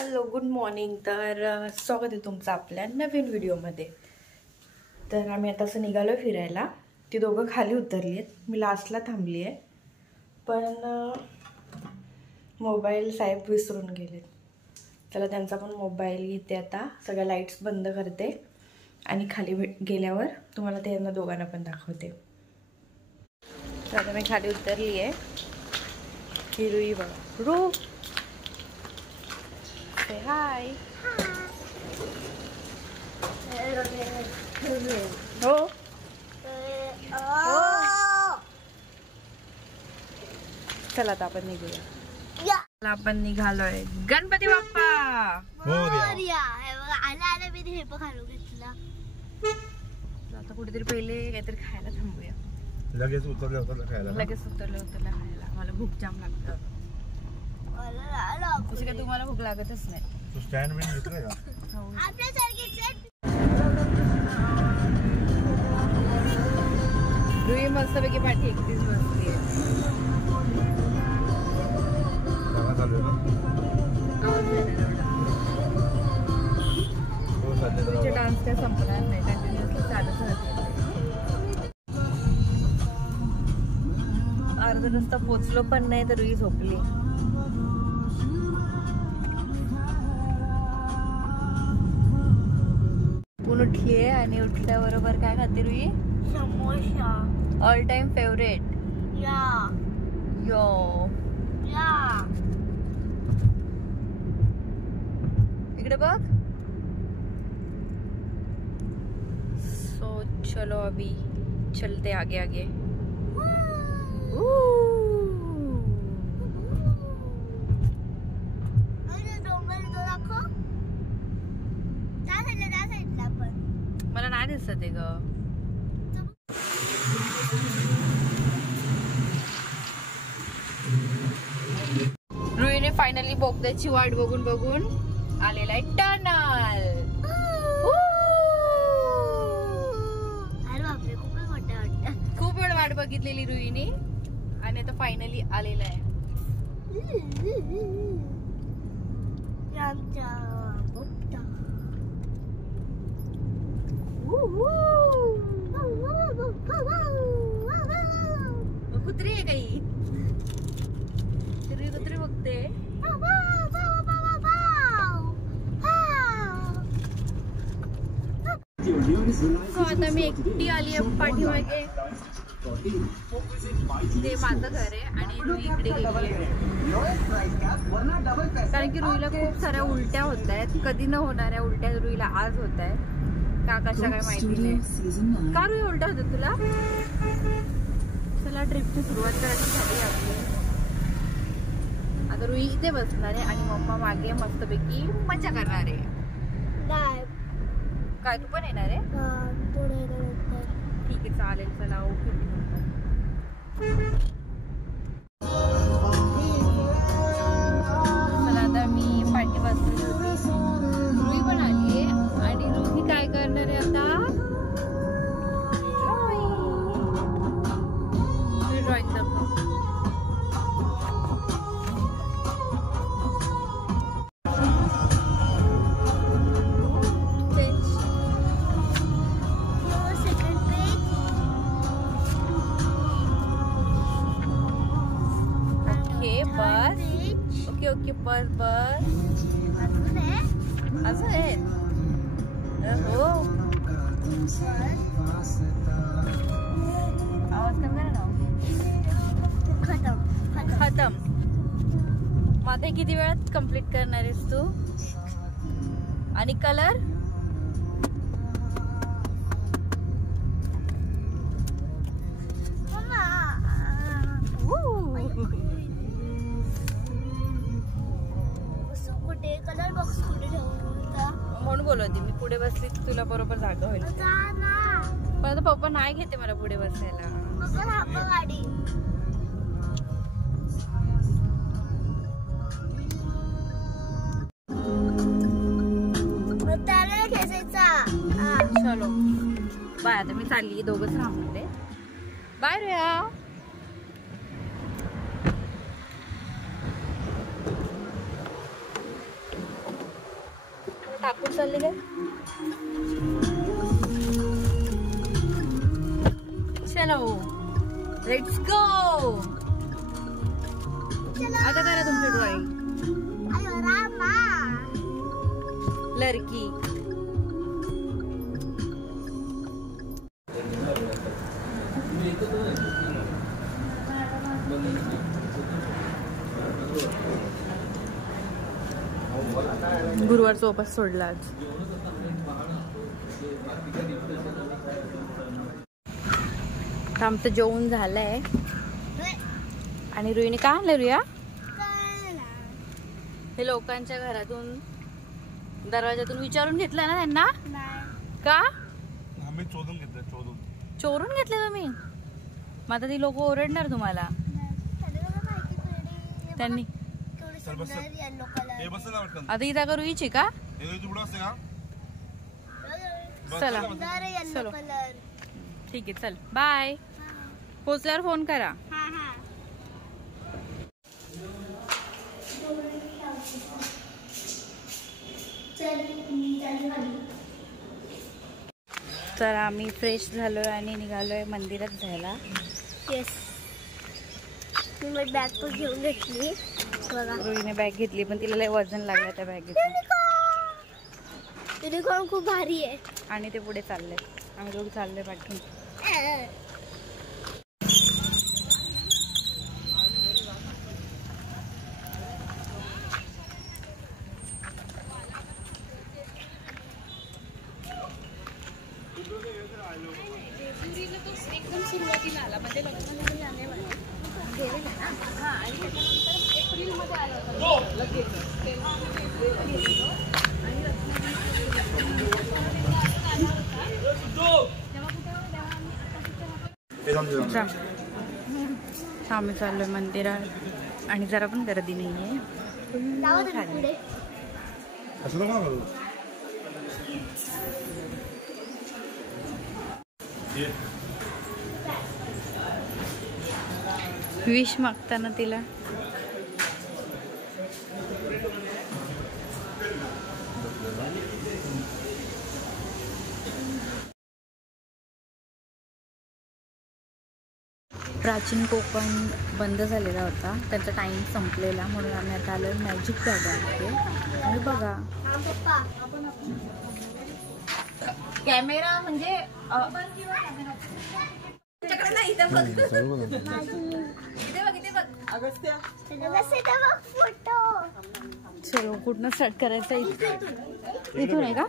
Hello good morning. तर स्वागत आहे तुमचं आपल्या नवीन व्हिडिओमध्ये. तर आम्ही आता असं निघालो फिरायला. ती दोघं खाली उतरली आहेत, मी लास्टला थांबली आहे. पण मोबाईल साहेब विसरून गेलेत. त्याला त्यांचा पण मोबाईल घेते, आता सगळ्या लाईट्स बंद करते आणि खाली गेल्यावर तुम्हाला ते यांना दोघांना पण दाखवते. तर आता मी खाली उतरली आहे. हिरुई बघा, रू say hi. हो चला आता आपण निघूया. आपण निघालोय गणपती बाप्पा. आता कुठेतरी पहिले काहीतरी खायला थांबूया. लगेच उतरलं खायला. खायला मला भूक जाम लागतं. तसं काय तुम्हाला भूक लागतच नाही. तू स्टँड मध्ये घेतलंय का? रुई मस्तपैकी पाठी एकटीच बसली आहे. डान्स काय संपणार नाही, कंटिन्युअसली चालूच राहते. अर्धा रस्ता पोचलो पण नाही तर रुई झोपली. उठली आहे आणि उठल्याबरोबर काय खाते Rui? Samosa. All time favourite. इकडे बघ. सो चलो अभी चलते आगे आगे. मला नाही दिसत आहे ग. रुईने फायनली बोगद्याची वाट बघून बघून आलेला आहे टनल. खूप वेळ वाट बघितलेली रुईने आणि आता फायनली आलेला आहे. कुत्री आहे काही. कुत्री बघते. आता मी एकटी आली आहे पाठीमागे. ते माझं घर आहे आणि रुई इकडे गेली आहे. कारण की रुईला खूप साऱ्या उलट्या होत आहेत. कधी न होणाऱ्या उलट्या रुईला आज होत आहेत. का कशा काय माहिती नाही. का रुई उलट्या होत तुला? चला ट्रिपची सुरुवात करायची झाली आपली. आता रुई इथे बसणार आहे आणि मम्मा मागे मस्तपैकी मजा करणार आहे. काय तू पण येणार आहे? ठीक आहे चालेल. चला ओके. चला आता मी पाठी बसली होती. रुई पण आली आहे आणि रुई काय करणार आहे आता? ड्रॉइंग ओके बस बस. असं आहे. हो आवाज कमी करा ना. खतम. मग आता किती वेळात कम्प्लीट करणार आहेस तू? आणि कलर म्हणून बोलवते मी. पुढे बसली तुला बरोबर जागा होईल. पण आता पप्पा नाही घेते मला पुढे बसायला. गाडी चलो बाय. आता मी चालली. दोघंच थांबते. बाय रुया. टाकून चालले काय? चलो लेट्स गो. आता करा तुमची ड्रॉइंग. लड़की गुरुवारचा उपास सोडला आज. आमचं जेवण झालंय आणि रुईने का आणलं रुया? हे लोकांच्या घरातून दरवाजातून विचारून घेतलं ना त्यांना. का आम्ही चोरून घेतलं. चोरून घेतले तुम्ही? मग आता ती लोक ओरडणार तुम्हाला. त्यांनी आता ही जागा रुईची का? चला चलो ठीक आहे चल बाय. पोचल्यावर फोन करा. तर आम्ही फ्रेश झालोय आणि निघालोय मंदिरात जायला. येस, मी माझी बॅग पण घेऊन घेतली. रोहीने बॅग घेतली पण तिला लय वजन लागलं त्या बॅगेचं. युनिकॉर्न खूप भारी आहे. आणि ते पुढे चालले. आम्ही दोघं चाललोय पाठवून. एकदम सुरुवातीला आला म्हणजे लग्नामध्ये गेलेला ना. हा, आणि त्याच्यानंतर एप्रिलमध्ये आला होता लगेच. आम्ही चाललोय मंदिरात आणि जरा पण गर्दी नाहीये. विश मागताना तिला प्राचीन कोकण बंद झालेला होता. त्यांचा टाइम संपलेला म्हणून आम्ही आता आलो मॅजिक गार्डन. आणि बघा कॅमेरा म्हणजे चलो कुठनं स्टार्ट करायचं? इथून आहे का?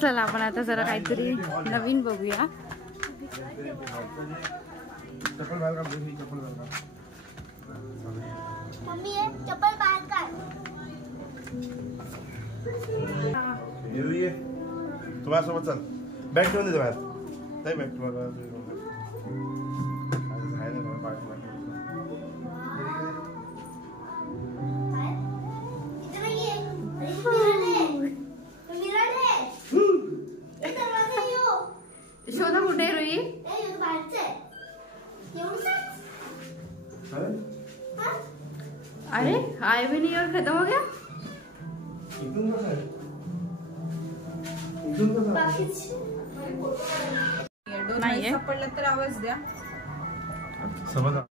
चला आपण आता जरा काहीतरी नवीन बघूया. चप्पल बाहेर काढ. तुम्हाला चल बॅग ठेवून देतो बाहेर. नाही बॅग तुम्हाला शोधा कुठे आहे रुई? अरे आय भी नहीं और खत्म हो गया. नाहीये पडलं तर आवाज द्या. समजा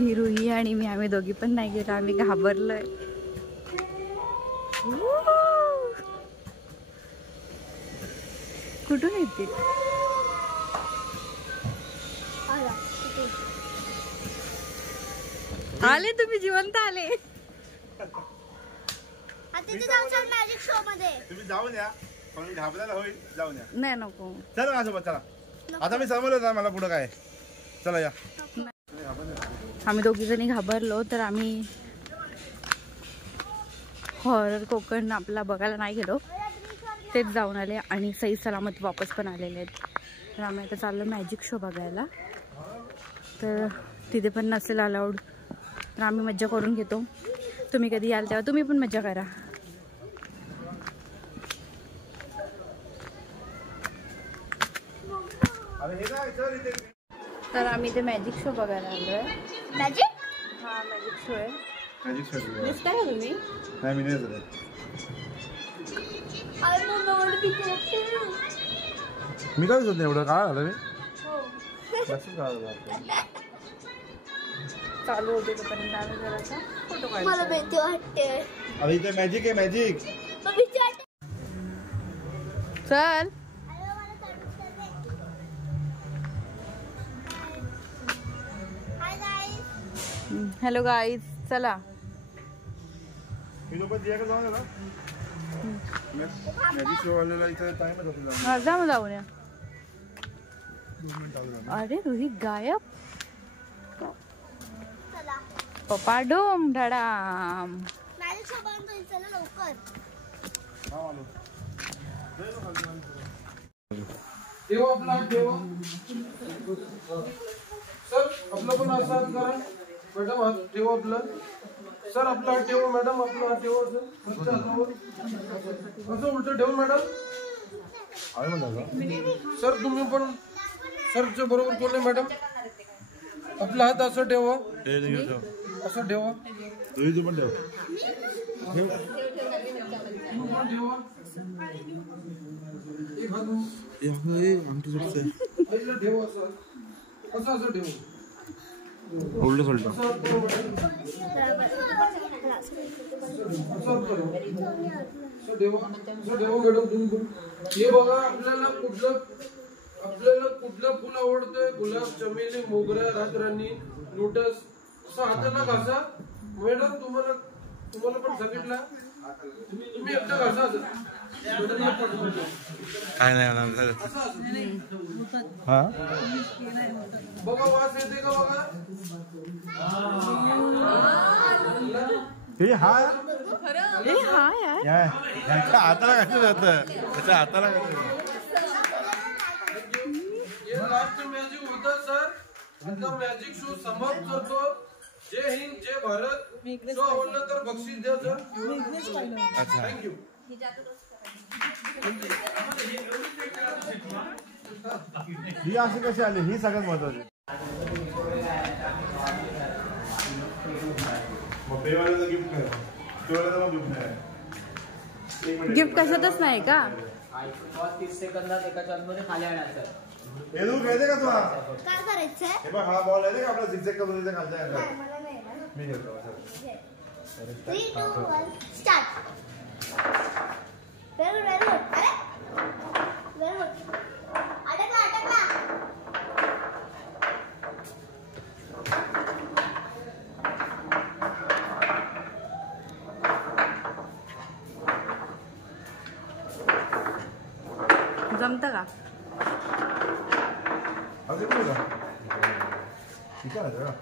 ही रुही आणि मी आम्ही दोघी पण नाही गेलो, आम्ही घाबरलोय. कुठून येते? आले तुम्ही, जिवंत आले. मॅजिक शो मध्ये तुम्ही जाऊन या, पण घाबरायला होईल. जाऊन या. नाही नको. चला माझ्यासोबत चला. आता मी समजलं मला पुढं काय. चला या. आम्ही दोघी जणी घाबरलो तर आम्ही हॉरर कोकण आपला बघायला नाही गेलो, तेच जाऊन आले आणि सही सलामत वापस पण आलेले आहेत. तर आम्ही आता चाललो मॅजिक शो बघायला. तर तिथे पण नसेल अलाउड, तर आम्ही मज्जा करून घेतो. तुम्ही कधी याल तेव्हा तुम्ही पण मज्जा करा. तर आम्ही ते मॅजिक शो बघायला आलोय. मॅजिक हा मॅजिक शो आहे. मॅजिक शो दिसताय का तुम्ही? नाही मी नाही. मी काय दिसत नाही एवढं. काय झालं मी चालू होते तोपर्यंत आम्ही जरासा फोटो काढतो. मला भीती वाटते. अरे इथे मॅजिक आहे. मॅजिक चल. हॅलो गाईज, चला. मॅजिक शो वाल्याला इथे टाइमच होता. जा मग जाऊन या. अरे रुही गायब. पप्पा डोम धडाम. मॅजिक शो बंद होईल, चला लवकर. ठेवा आपला ठेवा. सर आपलं पण असं हात करा मॅडम. हात ठेवा आपलं. सर आपला हात ठेवा मॅडम. आपला हात ठेवा. सर असं उलट ठेवून मॅडम. सर तुम्ही पण सरच्या बरोबर बोलले मॅडम. आपला हात असं ठेवा. असं ठेवा. तू पण ठेव. एक हात ठेवा. सर असं ठेवा. उलट सुलट. हे बघा आपल्याला कुठलं फुल आवडतंय. गुलाब, चमेली, मोगरा, रातराणी, लोटस. असं हाताला घासा मॅडम. तुम्हाला पण सांगितलं. तुम्ही एकटा घासा. काय नाही हा बघा वास येते का बघा. हे हा यार याच्या हाताला कसं जातं. त्याच्या हाताला लास्ट मॅजिक होतं सर. आता मॅजिक शो समाप्त करतो. जय हिंद, जय भारत. शो आवडलं तर बक्षीस द्या सर. थँक्यू. ही अशी कशी आली ही सगळ्यात महत्वाची. गिफ्ट कशातच नाही का. 30 सेकंदात एका चान्समध्ये खाली आणायचं. हे तू खेळते का तुला. काय करायचंय? हे बघ हा बॉल आहे का आपला झिगझॅग करून तिथे खालचा आहे. नाही, मला नाही ना. मी घेतो. 3, 2, 1 स्टार्ट. Very good. अरे वेरी गुड. अटकला. जमतं का? अरे बोला ठीक आहे जरा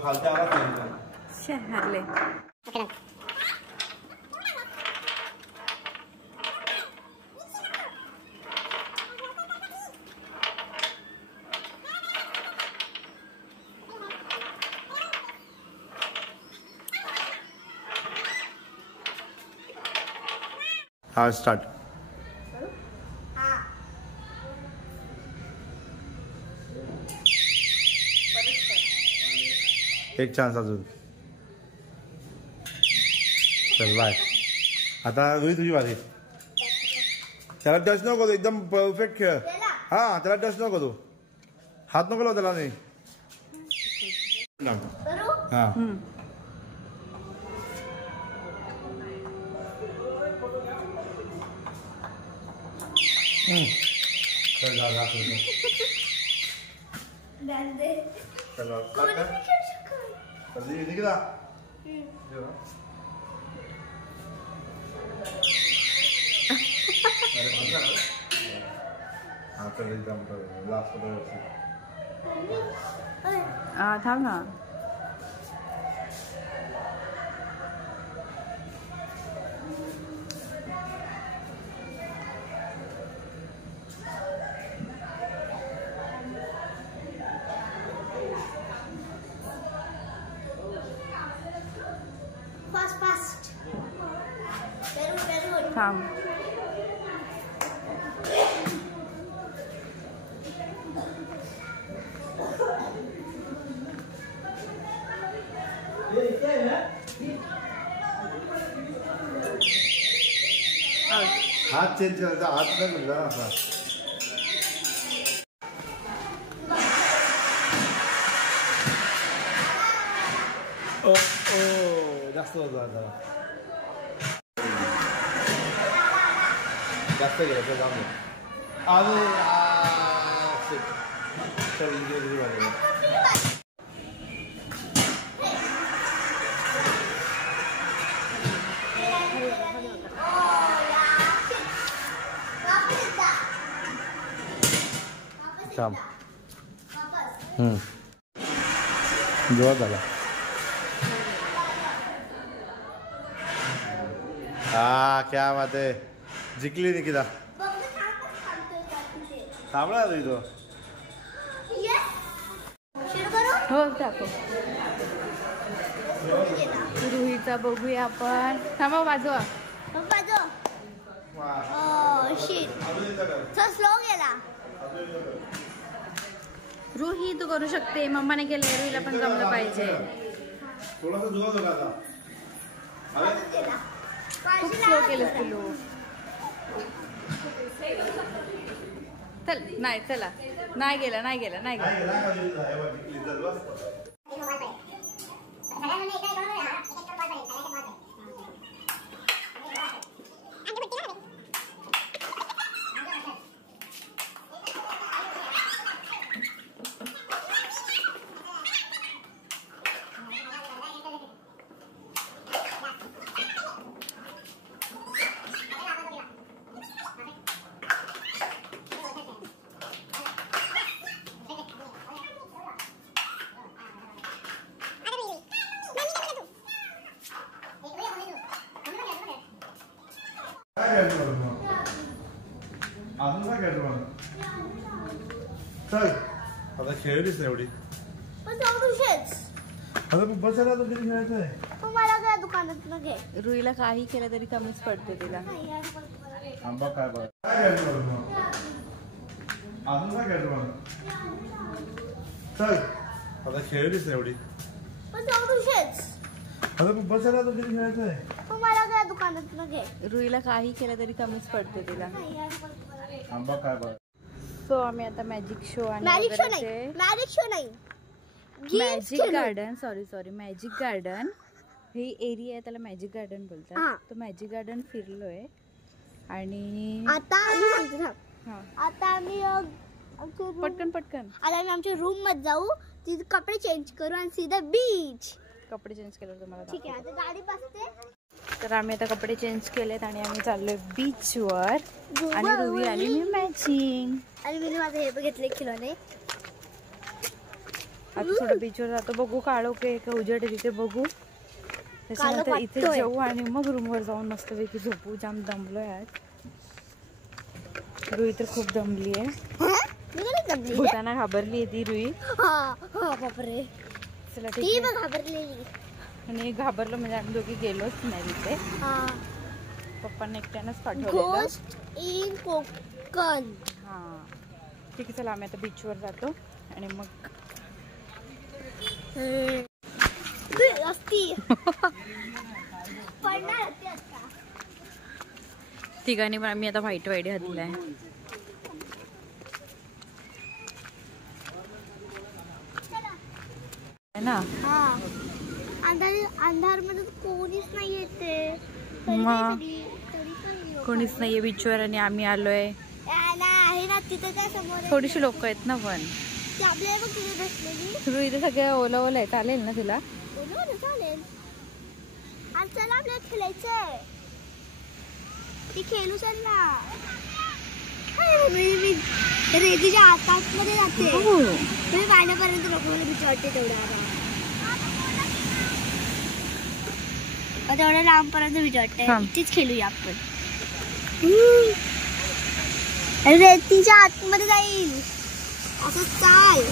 खालच्या आवाज शहरले हा स्टार्ट एक चान्स अजून चल बाय आता रुई तुझी बारी त्याला टच नको करू एकदम परफेक्ट खेळ हा त्याला टच नको करू हात नको लाव त्याला नाही हा चल जा थांब ना थांब हात चेंज करायचा हात नाही म्हणला असा ओ ओ जास्त होता आता जास्त घ्यायचं जाऊ अरे चल इंजिनिअरिंग वाले जोर झाला हा क्या बात आहे जिंकली निकिता थांबला तो हो टाको रुहीचा बघूया आपण थांबा वाजवा रुही तू करू शकते मम्माने केलंय रुहीला पण जमलं पाहिजे खूप स्लो केलं पिलू चल नाही चला नाही गेला नाही गेला नाही गेला अजून काय खेळतो मला चल आता खेळलीच नाही एवढी आता बसायला तर किती खेळायचं आहे दुकानात घे रुईला काही केलं तरी कमीच पडते तिला आंबा काय बघ काय खेळतो मग अजून काय खेळतो मला चल आता खेळलीच नाही एवढी आता बसायला तर किती खेळायचं आहे दुकानात घे रुईला काही केलं तरी कमीच पडते तिला आंबा काय बघ सो आम्ही आता मॅजिक शो आणि magic garden sorry magic garden ही एरिया आहे त्याला मॅजिक गार्डन बोलतात तो मॅजिक गार्डन फिरलोय आणि आता आम्ही सांगतो थांब. हा आता आम्ही आमच्या room- पटकन पटकन आता आम्ही आमच्या रूम मध्ये जाऊ, तिथे कपडे चेंज करू आणि सीधा बीच. कपडे चेंज केलं तुम्हाला ठीक आहे, आता गाडी बसते. तर आम्ही आता कपडे चेंज केलेत आणि आम्ही चाललोय बीचवर आणि रुवी आणि मी मॅचिंग. आणि मी माझं हे बघितले खिलोने. आता थोडं बीचवर जातो, बघू काळोखे का उजेड आहे तिथे बघू. त्याच्यानंतर इथे वाटतोय. जाऊ आणि मग रूमवर जाऊन मस्तपैकी झोपू. जाम दमलोय आज. रुई तर खूप दमली आहे. मी नाही जमली. भूताना घाबरली आहे ती रुई. हा बापरे, चला ती ठीक बघ घाबरलेली. आहे. आणि घाबरलो म्हणजे आम्ही दोघी गेलोच नाही तिथे. हा, पप्पांना एकट्यानंच पाठवलेलं. Ghost in Konkan. हा ठीक आहे, चला आम्ही आता बीचवर जातो आणि मग असती पडणार होती आता. तिघांनी पण आम्ही आता व्हाईट वाईट घातलाय. ना हा, अंधार मध्ये कोणीच नाही येते. मग कोणीच नाहीये बीचवर आणि आम्ही आलोय. आहे ना तिथे त्या समोर थोडीशी लोक आहेत ना, पण ती आपल्या बघ तिथे बसलेली. तू इथे सगळं ओलं ओलं आहे. चालेल ना तुला? बोलू चालेल. आज चला आपल्याला खेळायचंय. ती खेळू चल ना. मी रेतीच्या आतमध्ये जाते. मी पाण्यापर्यंत नको, मला भीती वाटते तेवढ्या. तेवढ्या लांबपर्यंत भीती वाटते. इथेच खेळूया आपण. रेतीच्या आतमध्ये जाईल असं चाल.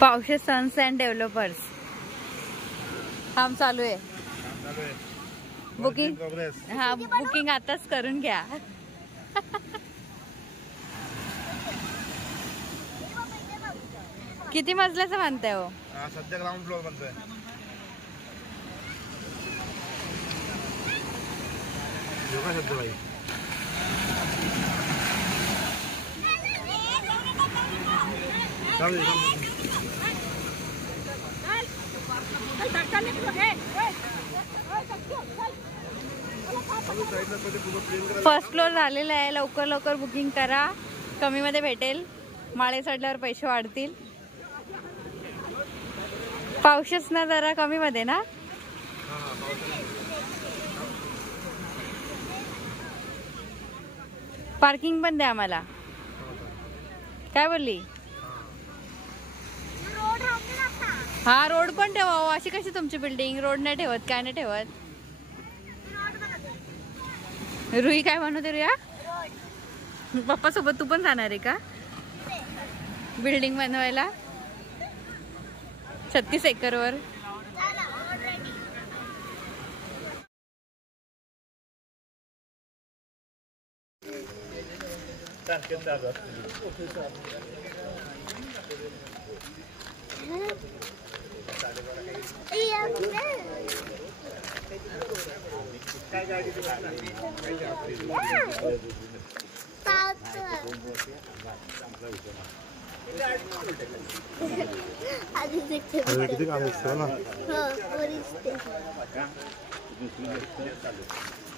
पावशे सन्स अँड डेव्हलपर्स काम चालू आहे. बुकिंग हा बुकिंग आताच करून घ्या. किती मजल्याचं म्हणताय हो? सध्या ग्राउंड फ्लोर बनतोय. भाई फर्स्ट फ्लोर झालेला आहे. लवकर लवकर बुकिंग करा, कमी मध्ये भेटेल. माळे चढल्यावर पैसे वाढतील. पावसाच ना जरा कमी मध्ये ना. पार्किंग पण द्या आम्हाला. काय बोलली? हा रोड पण ठेवा. अशी कशी तुमची बिल्डिंग रोड नाही ठेवत? काय नाही ठेवत? रुई काय म्हणते रुया? पप्पा सोबत तू पण जाणार आहे का बिल्डिंग बनवायला 36 एकरवर? किती काम असतं ना.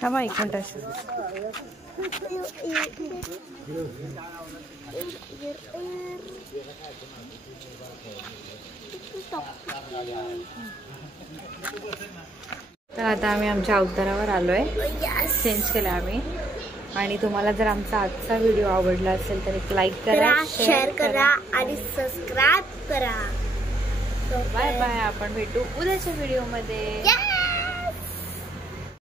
थांबा एक मिनिट. तर आता आम्ही आमच्या अवतारावर आलोय. चेंज केलं आम्ही. आणि तुम्हाला जर आमचा आजचा व्हिडिओ आवडला असेल तर एक लाईक करा, शेअर करा आणि सबस्क्राईब करा. Bye bye. आपण भेटू उद्याच्या व्हिडिओ मध्ये.